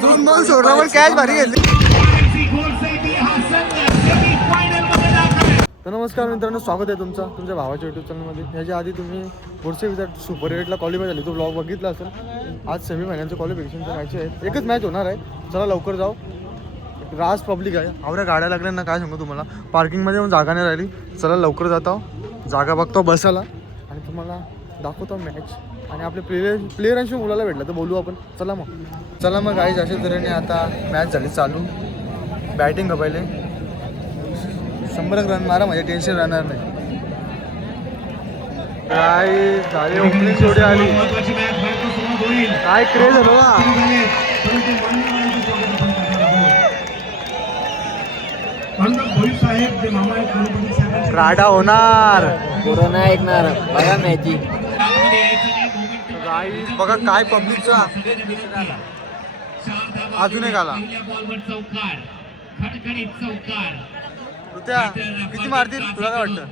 दोन बॉल सोडला पण कॅच भारी घेतली. तर नमस्कार मित्रांनो, स्वागत आहे तुमच्या भावाच्या युट्यूब चॅनलमध्ये. ह्याच्या आधी तुम्ही गोडसे विचार सुपर 8ला क्वालिफाय झाली तो ब्लॉग बघितला असेल. आज सेमीफायनलचे क्वालिफिकेशनच्या मॅच आहेत. एकच मॅच होणार आहे. चला लवकर जाऊ. राज पब्लिक आहे. आवड्या गाड्या लागल्या ना, काय सांगू तुम्हाला. पार्किंगमध्ये पण जागा नाही राहिली. चला लवकर जातो, जागा बघतो बसायला आणि तुम्हाला दाखवतो मॅच. आणि आपले प्लेयरांशी बोलायला भेटलं तर बोलू आपण. चला मग गाईज, अशा तऱ्हेने आता मॅच झाली चालू. बॅटिंग का पहिले 100 रन मारा, म्हणजे टेन्शन राहणार नाही. काय झाली ओपनिंग जोडी आली, काय क्रेज झालो ना. राडा होणार, कोरोना ऐकणार बघा मॅची. बघा काय पब्लिकचा अजून एक आला. त्या किती मारतील तुला काय वाटतं?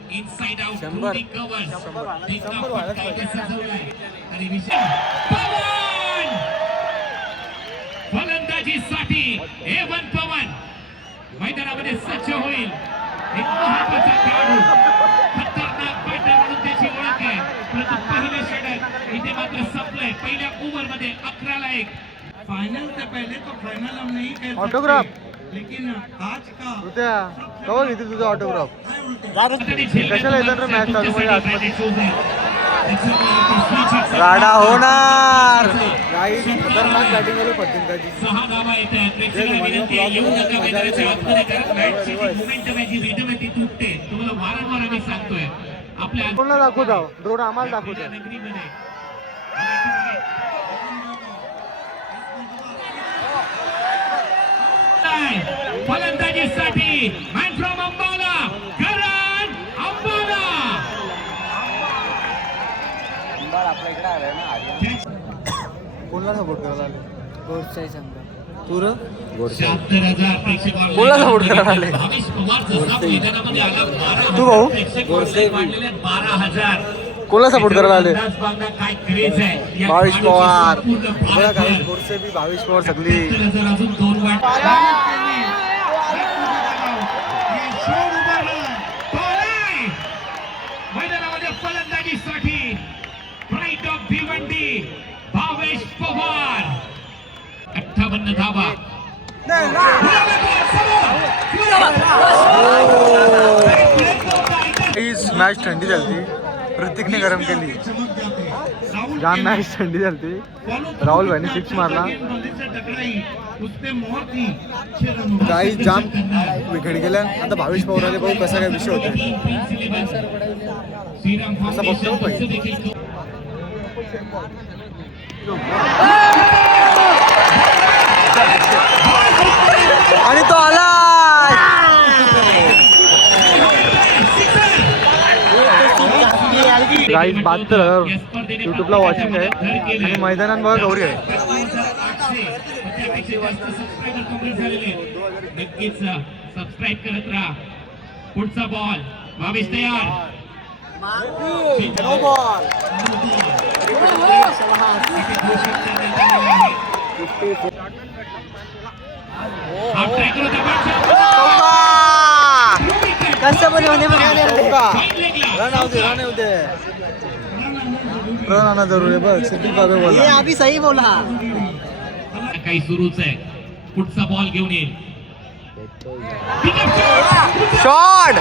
100 व्हायलाच पाहिजे. फलंदाजीसाठी A1 पवन मैदानामध्ये सज्ज होईल. एक महत्त्वाचा खेळाडू, खतरनाक बॅटर म्हणून त्याची ओळख आहे. परंतु पहिले षटक इथे मात्र संपलंय. पहिल्या ओव्हरमध्ये 11-1. फाइनल से पहले तो फाइनल हम नहीं कह सकते, ऑटोग्राफ लेकिन आज का होत्या कवर घेतली तुझा ऑटोग्राफ. कशाला येतात रे मॅच चालू मध्ये आतमध्ये. राडा होणार. काही खतरनाक बॅटिंग वाले पडतील त्याची. 6 धावा येतात. प्रेक्षकांना विनंती आहे, येऊ नका मैदानाच्या आतमध्ये, कारण मॅचची मोमेंटम आहे, जी रिदम आहे ती तुटते. तुम्हाला वारंवार आम्ही सांगतोय. आपल्या कोणाला दाखवतो ड्रोन, आम्हाला दाखवतो. नगरीमध्ये फलंदाजीसाठी मॅन फ्रॉम अंबाला, करण अंबाला. कोणाला सपोर्ट करायला आले? गोडसे संघ. तू र 76,000 प्रेक्षक कोणाला सपोर्ट करायला आले? भावेश पवार जसा मैदानामध्ये आला, 12,000 तू भाऊ? प्रेक्षक वाढलेले आहेत. 12,000 कोणाला सपोर्ट करायला आले? काय क्रेज आहे. भावेश पवार. बघा काय गोडसे बी भावेश पवार सगळी. अजून 2 मैदानामध्ये फलंदाजीसाठी प्राईड ऑफ भिवंडी भावेश पवार. 58 धावा. मॅच थंडी झाली, प्रतीकने गरम केली. जाम मॅच थंडी झाली. राहुल भाईने 6 मारला. काही जाम विकेट गेल्या. आता भावेश पवार आले, भाऊ कसा काय विषय होता कसा बघतो पाहिजे. आणि तो आला. गाईज 72,000 युट्यूबला वॉचिंग आहे. आणि मैदानात बघा गौरी आहे. नक्कीच सबस्क्राईब करत राहा. पुढचा बॉल भावेश तयार. कसं पण होणे रन आना जरूर आहे. बघ सिद्दीक बाबा बोला, अभी सही बोला. काही सुरूच आहे. पुढचा बॉल घेऊन येईल. शॉट.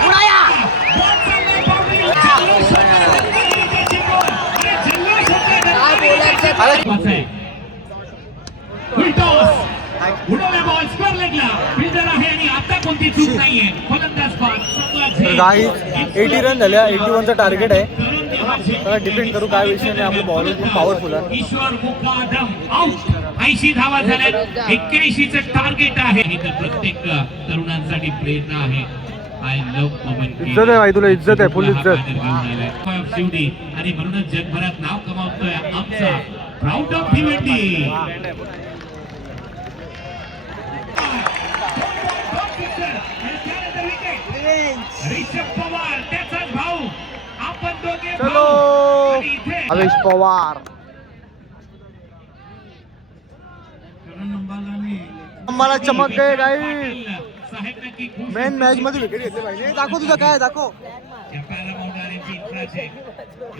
बॉल स्क्वेअर लेगला फिल्डर आहे आणि आता कोणती चूक नाहीये. फलंदाज काही 80 रन झाल्या. 81चा टार्गेट आहे. त्याला डिपेंड करू काय विषय नाही. आपलं बॉल खूप पॉवरफुल आहे. ईश्वर मुकादम आउट. 80 धावा झाल्यात. 81चं टार्गेट आहे. तर प्रत्येक तरुणांसाठी प्रेरणा आहे. आय लव्ह पवन. इज्जत आहे भाई, तुला इज्जत आहे, फुल इज्जत. शिवडी आणि म्हणूनच जगभरात नाव कमावतोय आमचा प्राऊड ऑफ भिवंडी. ऋषभ पवार त्याचाच भाऊ. आपण दोघे चलो. भावेश पवार मला चमक गए गाई. साहेब नक्की खुश मेन मॅच मध्ये विकेट घेतले पाहिजे. दाखव तुझं काय दाखव. या पॅरामाउंट यांची इंट्राच आहे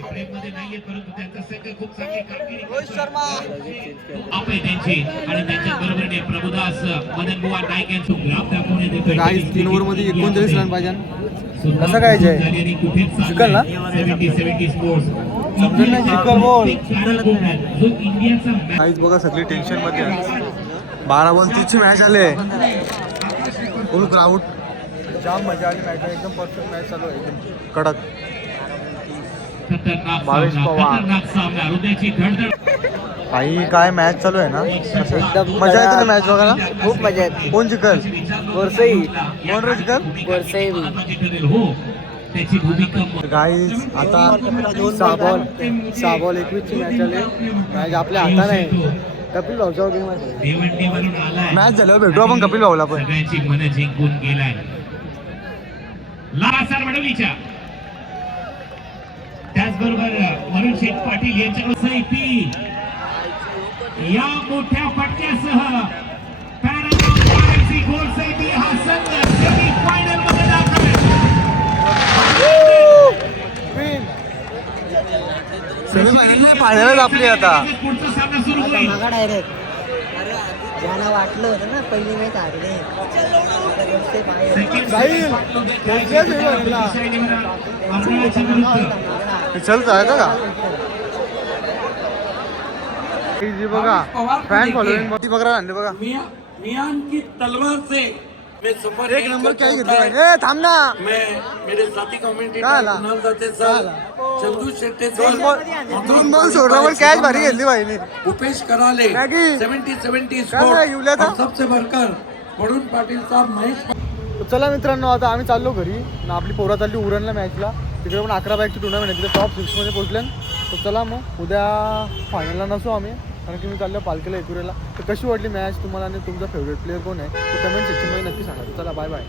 प्रेममध्ये नाहीये परंतु त्यांचा संघ खूप चांगली कामगिरी रोहित शर्मा आपे त्यांची आणि त्यांच्या बरोबरीने प्रभुदास मदन बुवा नाईक यांचं ग्राफ दाखवण्यात येतोय गाईज 3 ओव्हर मध्ये 39 रन पाहिजे. कसं काय जय शिकल ना 70 स्पोर्ट्स समजून नाही शिकल बोल. जो इंडियाचा गाईज बघा सगळी टेन्शन मध्ये आहे. 12 बॉल 30 ची मॅच आले फुल क्राऊड. जाम मजा आली मॅच. एकदम परफेक्ट मॅच चालू आहे एकदम कडक. खतरनाक भावेश पवार. खतरनाक सामना हृदयाची धडधड आई काय मॅच चालू आहे ना. एकदम मजा येते ना मॅच बघायला. खूप मजा येते. कोण जिंकल बोरसई कोण रे जिंकल. बोरसई हो त्याची भूमिका गाईज आता 6 बॉल 21 ची मॅच आली. मॅच आपल्या हातात नाही. कपिल भाऊच्या गेम आहे. भिवंडीवरून आलाय मॅच झाल्यावर भेटू आपण कपिल भाऊला पण. सगळ्यांची मन जिंकून गेलाय लारासार वडवलीच्या त्याचबरोबर वरुण शेठ पाटील यांच्याकडून सैफी या मोठ्या फटक्यासह पॅरामाउंट गॅलेक्सी गोल्ड सैफी हा संघ सेमीफायनल मध्ये दाखल सेमीफायनल नाही फायनलच आपली आता. पुढचा सामना सुरू होईल मागा डायरेक्ट. ज्यांना वाटलं होतं ना पहिली मॅच हारले बोरसई बाहेर. जाईल. चल जायचं का जी बघा फॅन फॉलोइंग बघा आणले बघा. मियान की तलवार से मैं सुपर एक नंबर क्या घेतले पाहिजे. ए थांब ना. मैं मेरे साथी काय कमेंटेटर आला? कुणाल दाते सर चंदू शेट्टे दोन बॉल सोडला पण कॅच भारी घेतली पाहिजे. भूपेश कराले मॅगी. 70 काय नाही, युवल्या स्कोर था? और सबसे बढ़कर वरुण पाटील साहब महेश चला मित्रांनो आता आम्ही चाललो घरी. आणि आपली पोरा चालली उरणला मॅचला. तिकडे पण 11 बॅगची टुर्नामेंट आहे. तिथे टॉप 6 मध्ये पोहोचले. तर चला मग उद्या फायनलला नसू आम्ही. कारण की मी चाललो पालखीला एकुरेला. तर कशी वाटली मॅच तुम्हाला आणि तुमचा फेवरेट प्लेअर कोण आहे ते कमेंट सेक्शनमध्ये नक्की सांगा. चला बाय बाय.